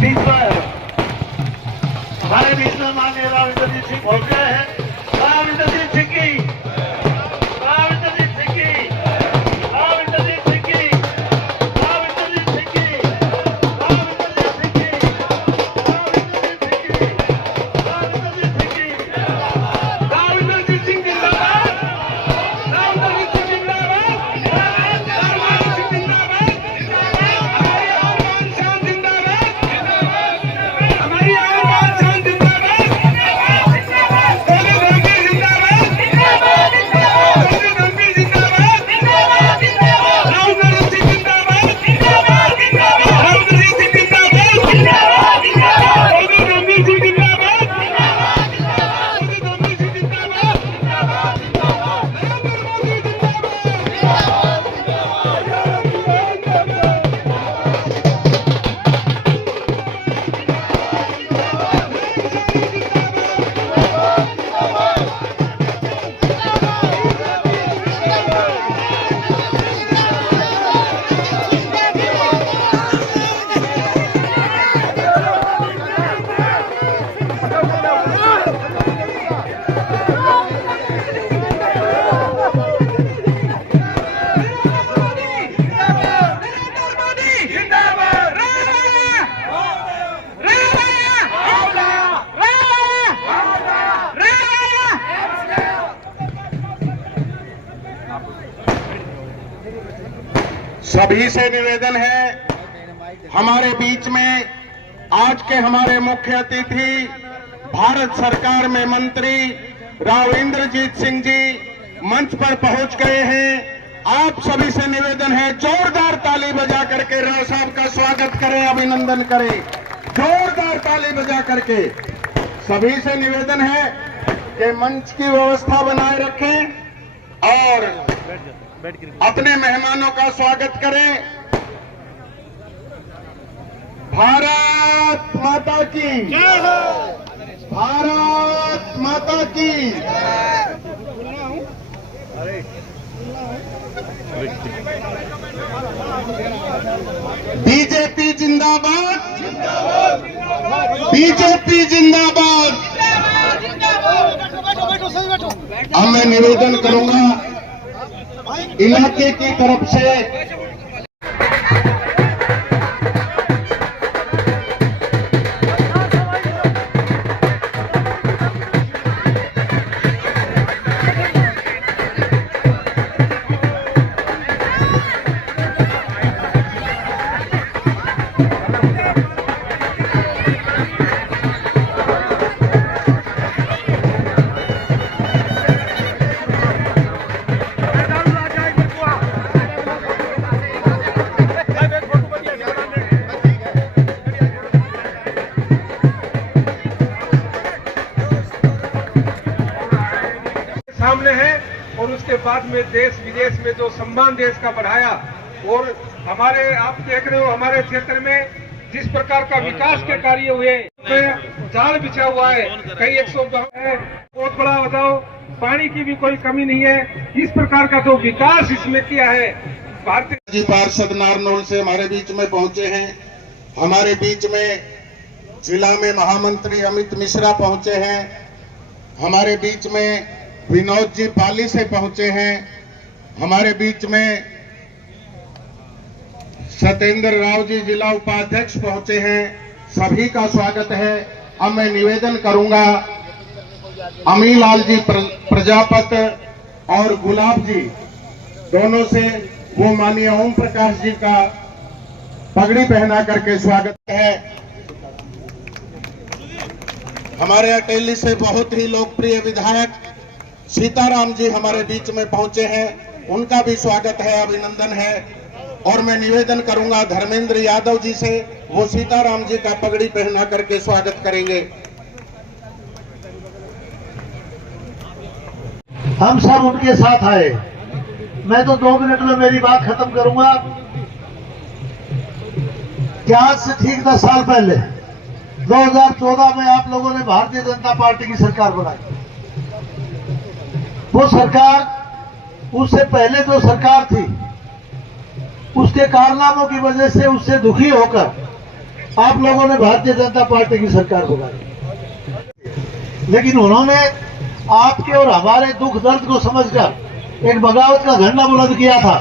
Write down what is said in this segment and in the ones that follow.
बीच पर हमारे बीच में माननीय राव इंद्रजीत सिंह पहुंच गए हैं। राव इंद्रजीत सिंह की, राव इंद्रजीत सिंह की, राव इंद्रजीत सिंह की, राव इंद्रजीत सिंह की, राव इंद्रजीत सिंह की, राव इंद्रजीत सिंह की, राव इंद्रजीत सिंह की, राव इंद्रजीत सिंह जिंदाबाद, राव इंद्रजीत सिंह जिंदाबाद, हमारी आन बान शान जिंदाबाद, सभी से निवेदन है, हमारे बीच में आज के हमारे मुख्य अतिथि भारत सरकार में मंत्री राव इंद्रजीत सिंह जी मंच पर पहुंच गए हैं। आप सभी से निवेदन है, जोरदार ताली बजा करके राव साहब का स्वागत करें, अभिनंदन करें, जोरदार ताली बजा करके। सभी से निवेदन है कि मंच की व्यवस्था बनाए रखें और अपने मेहमानों का स्वागत करें। भारत माता की जय हो, भारत माता की। बीजेपी जिंदाबाद, बीजेपी जिंदाबाद। अब मैं निवेदन करूंगा इलाके की तरफ से सामने है और उसके बाद में देश विदेश में जो सम्मान देश का बढ़ाया और हमारे आप देख रहे हो हमारे क्षेत्र में जिस प्रकार का विकास के कार्य हुए, जाल बिछा हुआ है, कई 100 गाँव है, बहुत बड़ा बताओ, पानी की भी कोई कमी नहीं है। इस प्रकार का जो विकास इसमें किया है भारतीय जी पार्षद नारनौल से हमारे बीच में पहुंचे हैं। हमारे बीच में जिला में महामंत्री अमित मिश्रा पहुंचे हैं। हमारे बीच में विनोद जी पाली से पहुंचे हैं। हमारे बीच में सत्येंद्र राव जी जिला उपाध्यक्ष पहुंचे हैं। सभी का स्वागत है। अब मैं निवेदन करूंगा अमीलाल जी प्रजापत और गुलाब जी दोनों से, वो माननीय ओम प्रकाश जी का पगड़ी पहना करके स्वागत है। हमारे अटेली से बहुत ही लोकप्रिय विधायक सीताराम जी हमारे बीच में पहुंचे हैं, उनका भी स्वागत है, अभिनंदन है। और मैं निवेदन करूंगा धर्मेंद्र यादव जी से, वो सीताराम जी का पगड़ी पहना करके स्वागत करेंगे। हम सब उनके साथ आए। मैं तो 2 मिनट में मेरी बात खत्म करूंगा। क्या आज से ठीक 10 साल पहले 2014 में आप लोगों ने भारतीय जनता पार्टी की सरकार बनाई। वो सरकार, उससे पहले जो सरकार थी, उसके कारनामों की वजह से उससे दुखी होकर आप लोगों ने भारतीय जनता पार्टी की सरकार बनाई, लेकिन उन्होंने आपके और हमारे दुख दर्द को समझकर एक बगावत का झंडा बुलंद किया था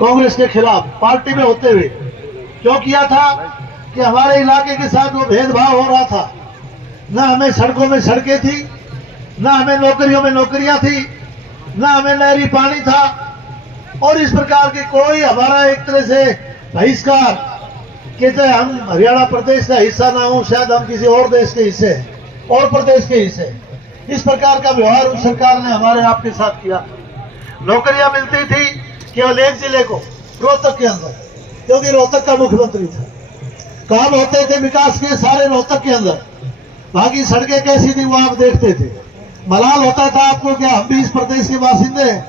कांग्रेस के खिलाफ पार्टी में होते हुए। क्यों किया था कि हमारे इलाके के साथ वो भेदभाव हो रहा था, न हमें सड़कों में सड़कें थी, न हमें नौकरियों में नौकरियां थी, न हमें नहरी पानी था, और इस प्रकार के कोई हमारा एक तरह से बहिष्कार कि चाहे हम हरियाणा प्रदेश का हिस्सा ना हो, शायद हम किसी और देश के हिस्से और प्रदेश के हिस्से, इस प्रकार का व्यवहार उस सरकार ने हमारे आपके साथ किया। नौकरियां मिलती थी केवल एक जिले को, रोहतक के अंदर, क्योंकि रोहतक का मुख्यमंत्री था। काम होते थे विकास के सारे रोहतक के अंदर, बाकी सड़कें कैसी थी वो आप देखते थे। मलाल होता था आपको क्या हम भी इस प्रदेश के बासिंदे हैं,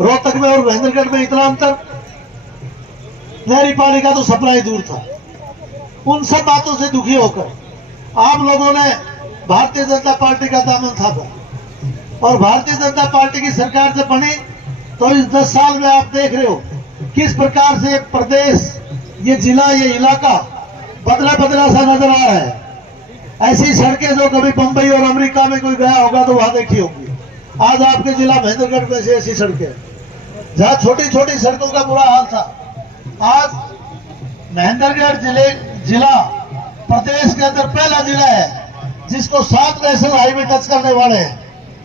रोहतक में और महेंद्रगढ़ में इतना अंतर, नहरी पानी का तो सपना ही दूर था। उन सब बातों से दुखी होकर आप लोगों ने भारतीय जनता पार्टी का दामन थामा, और भारतीय जनता पार्टी की सरकार जब बनी तो इस 10 साल में आप देख रहे हो किस प्रकार से प्रदेश, ये जिला, ये इलाका बदला बदला सा नजर आ रहा है। ऐसी सड़कें जो कभी बंबई और अमेरिका में कोई गया होगा तो वहां देखी होगी, आज आपके जिला महेंद्रगढ़ में से ऐसी सड़कें, जहां छोटी छोटी सड़कों का बुरा हाल था, आज महेंद्रगढ़ जिला प्रदेश के अंदर पहला जिला है जिसको 7 नेशनल हाईवे टच करने वाले हैं।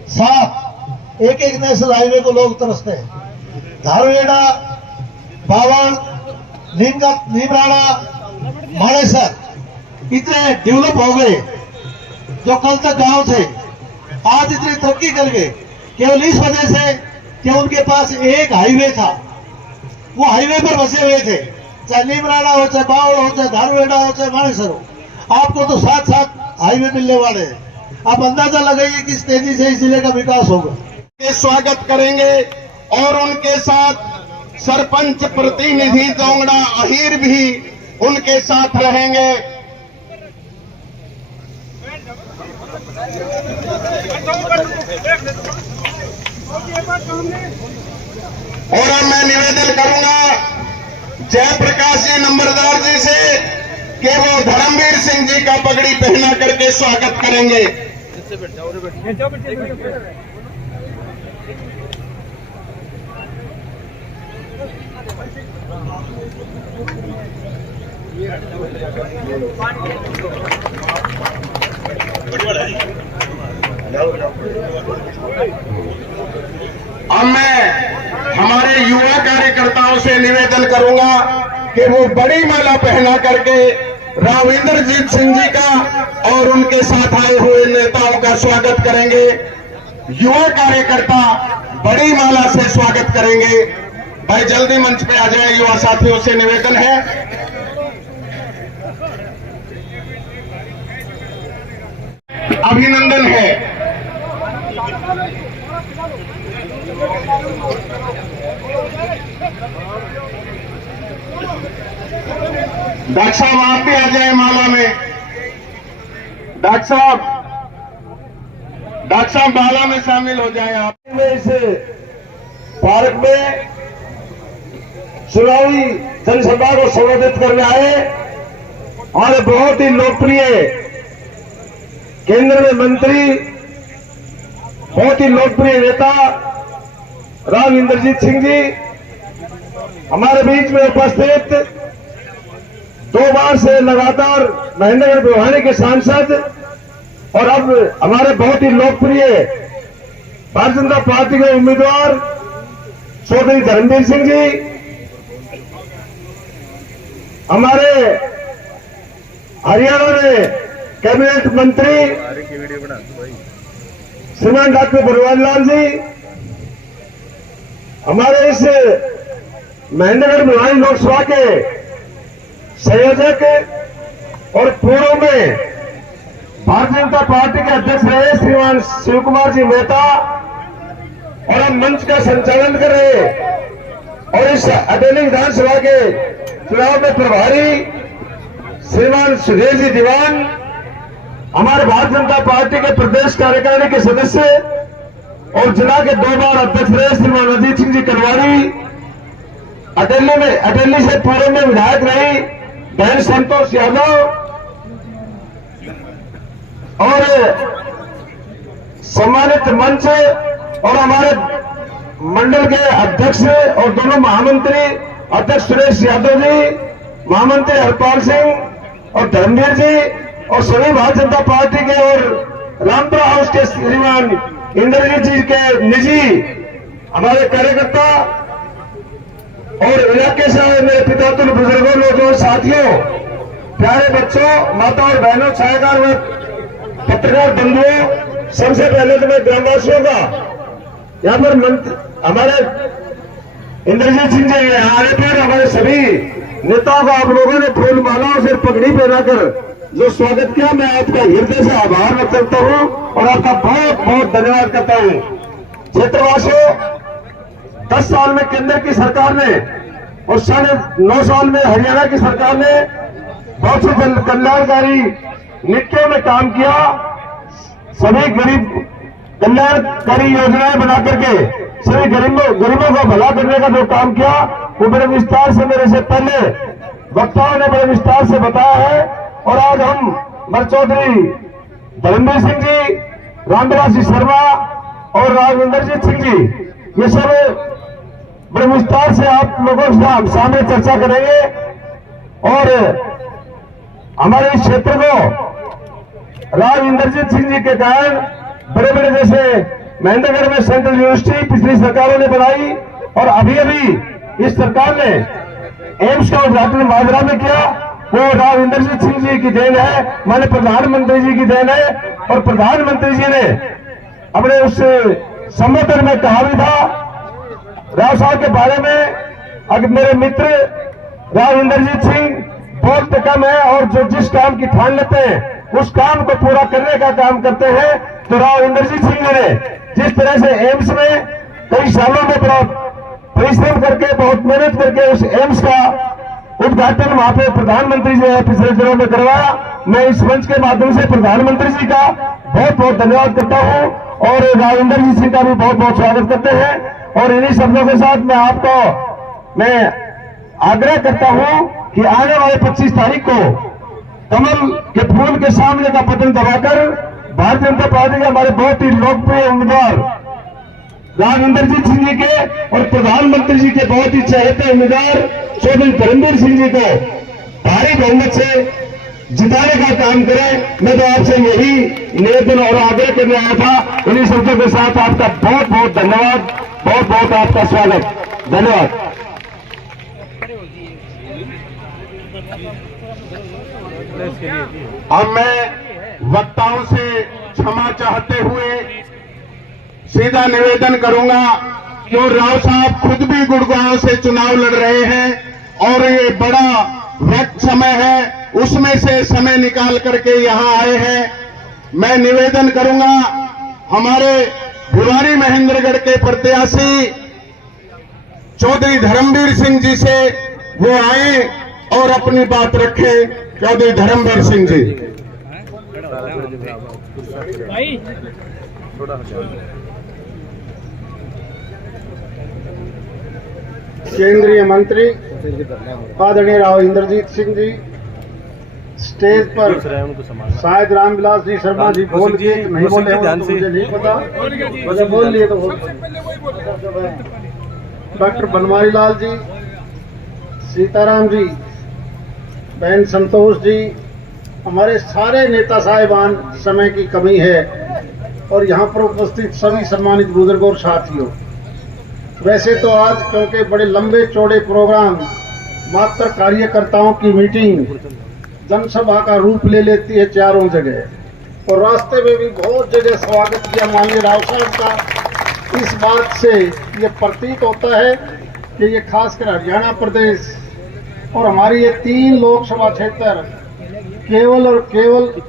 7 एक नेशनल हाईवे को लोग तरसते हैं। धारवेड़ा, बावल, नीमराणा, माणेसर इतने डेवलप हो गए जो कल तक गांव थे, आज इतनी तरक्की कर गए केवल इस वजह से कि उनके पास एक हाईवे था। वो हाईवे पर बसे हुए थे, चाहे नीमराणा हो, चाहे बावल हो, चाहे धारवेड़ा हो, चाहे माणेसर हो, आपको तो 7 हाईवे मिलने वाले हैं। आप अंदाजा लगाइए किस तेजी से इस जिले का विकास होगा। स्वागत करेंगे और उनके साथ सरपंच प्रतिनिधि जोंगड़ा अहीर भी उनके साथ रहेंगे। और अब मैं निवेदन करूंगा जयप्रकाश जी नंबरदार जी से कि वो धर्मवीर सिंह जी का पगड़ी पहना करके स्वागत करेंगे। अब मैं हमारे युवा कार्यकर्ताओं से निवेदन करूंगा कि वो बड़ी माला पहना करके राव इंद्रजीत सिंह जी का और उनके साथ आए हुए नेताओं का स्वागत करेंगे। युवा कार्यकर्ता बड़ी माला से स्वागत करेंगे। भाई जल्दी मंच पे आ जाए, युवा साथियों से निवेदन है। अभिनंदन है। डॉक्टर साहब आप भी आ जाए माला में। डॉक्टर साहब माला में शामिल हो जाए। आप इस पार्क में चुनावी जनसभा को संबोधित करने आए और बहुत ही लोकप्रिय केंद्र में मंत्री, बहुत ही लोकप्रिय नेता राव इंद्रजीत सिंह जी हमारे बीच में उपस्थित, 2 बार से लगातार महेंद्रगढ़ भिवानी के सांसद और अब हमारे बहुत ही लोकप्रिय भारतीय जनता पार्टी के उम्मीदवार चौधरी धर्मवीर सिंह जी, हमारे हरियाणा में कैबिनेट मंत्री श्रीमान डॉक्टर बनवारी लाल जी, हमारे इस महेंद्रगढ़ भिवानी लोकसभा के संयोजक और पूर्व में भारतीय जनता पार्टी के अध्यक्ष रहे श्रीमान शिव कुमार जी मेहता, और हम मंच का संचालन कर रहे और इस अटेली विधानसभा के चुनाव में प्रभारी श्रीमान सुधीर जी दीवान, हमारे भारतीय जनता पार्टी के प्रदेश कार्यकारिणी के सदस्य और जिला के 2 बार अध्यक्ष रहे श्रीमान अजीत सिंह जी कलवारी, अटेली से पूर्व में विधायक रही बहन संतोष यादव और सम्मानित मंच और हमारे मंडल के अध्यक्ष और दोनों महामंत्री, अध्यक्ष सुरेश यादव जी, महामंत्री हरपाल सिंह और धर्मवीर जी, और सभी भारतीय जनता पार्टी के और रामपुरा हाउस के श्रीमान इंद्रजीत जी के निजी हमारे कार्यकर्ता और इलाके से आए मेरे पितातुल बुजुर्गों, नौजवान साथियों, प्यारे बच्चों, माता और बहनों, छायाकार व पत्रकार बंधुओं, सबसे पहले तो मैं ग्रामवासियों का यहाँ पर हमारे इंद्रजीत सिंह जी आने पर हमारे सभी नेताओं का आप लोगों ने फूल मालाओं से पगड़ी पहनाकर जो स्वागत किया, मैं आपका हृदय से आभार व्यक्त करता हूँ और आपका बहुत बहुत धन्यवाद करता हूँ। क्षेत्रवासियों, 10 साल में केंद्र की सरकार ने और 9.5 साल में हरियाणा की सरकार ने बहुत सी कल्याणकारी नीतियों में काम किया। सभी गरीब कल्याणकारी योजनाएं बना करके सभी गरीबों का भला करने का जो काम किया वो बड़े विस्तार से मेरे से पहले वक्ताओं ने बड़े विस्तार से बताया है। और आज हम मर चौधरी धर्मवीर सिंह जी, रामविलास जी शर्मा और राविंदरजीत सिंह जी, ये सब बड़े विस्तार से आप लोगों के सामने चर्चा करेंगे। और हमारे इस क्षेत्र को राविंदरजीत सिंह जी के कारण बड़े बड़े, जैसे महेंद्रगढ़ में सेंट्रल यूनिवर्सिटी पिछली सरकारों ने बनाई और अभी अभी इस सरकार ने एम्स का उद्घाटन माजरा में किया, वो राविंदरजीत सिंह जी की देन है, माननीय प्रधानमंत्री जी की देन है। और प्रधानमंत्री जी ने अपने उस संबोधन में कहा भी था राव साहब के बारे में, अगर मेरे मित्र राविंदरजीत सिंह बहुत कम है और जो जिस काम की ठान लेते हैं उस काम को पूरा करने का काम करते हैं। तो राविंदरजीत सिंह जी ने जिस तरह से एम्स में कई सालों में बड़ा परिश्रम करके, बहुत मेहनत करके उस एम्स का उद्घाटन वहां पे प्रधानमंत्री जी ने पिछले दिनों में करवाया, मैं इस मंच के माध्यम से प्रधानमंत्री जी का बहुत बहुत धन्यवाद करता हूं और राविंदरजीत सिंह का भी बहुत बहुत स्वागत करते हैं। और इन्हीं शब्दों के साथ मैं आग्रह करता हूं कि आने वाले 25 तारीख को कमल के फूल के सामने का बटन दबाकर भारतीय जनता पार्टी के हमारे बहुत ही लोकप्रिय उम्मीदवार राविंदरजीत सिंह जी के और प्रधानमंत्री जी के बहुत ही चहेते उम्मीदवार चौधरी धर्मवीर सिंह जी को भारी बहुमत से जिताने का काम करें। मैं तो आपसे यही निवेदन और आग्रह करने आया था। इन्हीं शब्दों के साथ आपका बहुत बहुत धन्यवाद, बहुत बहुत आपका स्वागत, धन्यवाद। अब मैं वक्ताओं से क्षमा चाहते हुए सीधा निवेदन करूंगा कि राव साहब खुद भी गुड़गांव से चुनाव लड़ रहे हैं और ये बड़ा वक्त समय है, उसमें से समय निकाल करके यहां आए हैं। मैं निवेदन करूंगा हमारे भिवानी महेंद्रगढ़ के प्रत्याशी चौधरी धर्मवीर सिंह जी से वो आए और अपनी बात रखें। चौधरी धर्मवीर सिंह जी। केंद्रीय मंत्री आदरणीय राव इंद्रजीत सिंह जी, स्टेज पर शायद रामविलास जी शर्मा जी बोल के नहीं बोले हो तो मुझे नहीं पता, मुझे बोल लिए तो डॉक्टर बनवारी लाल जी, सीताराम जी, बहन संतोष जी, हमारे सारे नेता साहिबान, समय की कमी है और यहाँ पर उपस्थित सभी सम्मानित बुजुर्गों और साथियों, वैसे तो आज क्योंकि बड़े लंबे चौड़े प्रोग्राम, मात्र कार्यकर्ताओं की मीटिंग जनसभा का रूप ले लेती है चारों जगह और रास्ते में भी बहुत जगह स्वागत किया माननीय राव साहब का। इस बात से ये प्रतीत होता है कि ये खासकर हरियाणा प्रदेश और हमारी ये 3 लोकसभा क्षेत्र केवल और केवल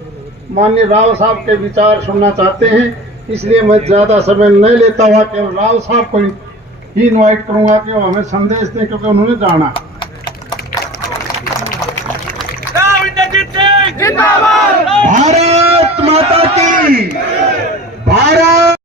माननीय राव साहब के विचार सुनना चाहते हैं। इसलिए मैं ज्यादा समय नहीं लेता हुआ केवल राव साहब को ही इन्वाइट करूंगा कि वो हमें संदेश दें, क्योंकि उन्होंने जाना। भारत माता की, भारत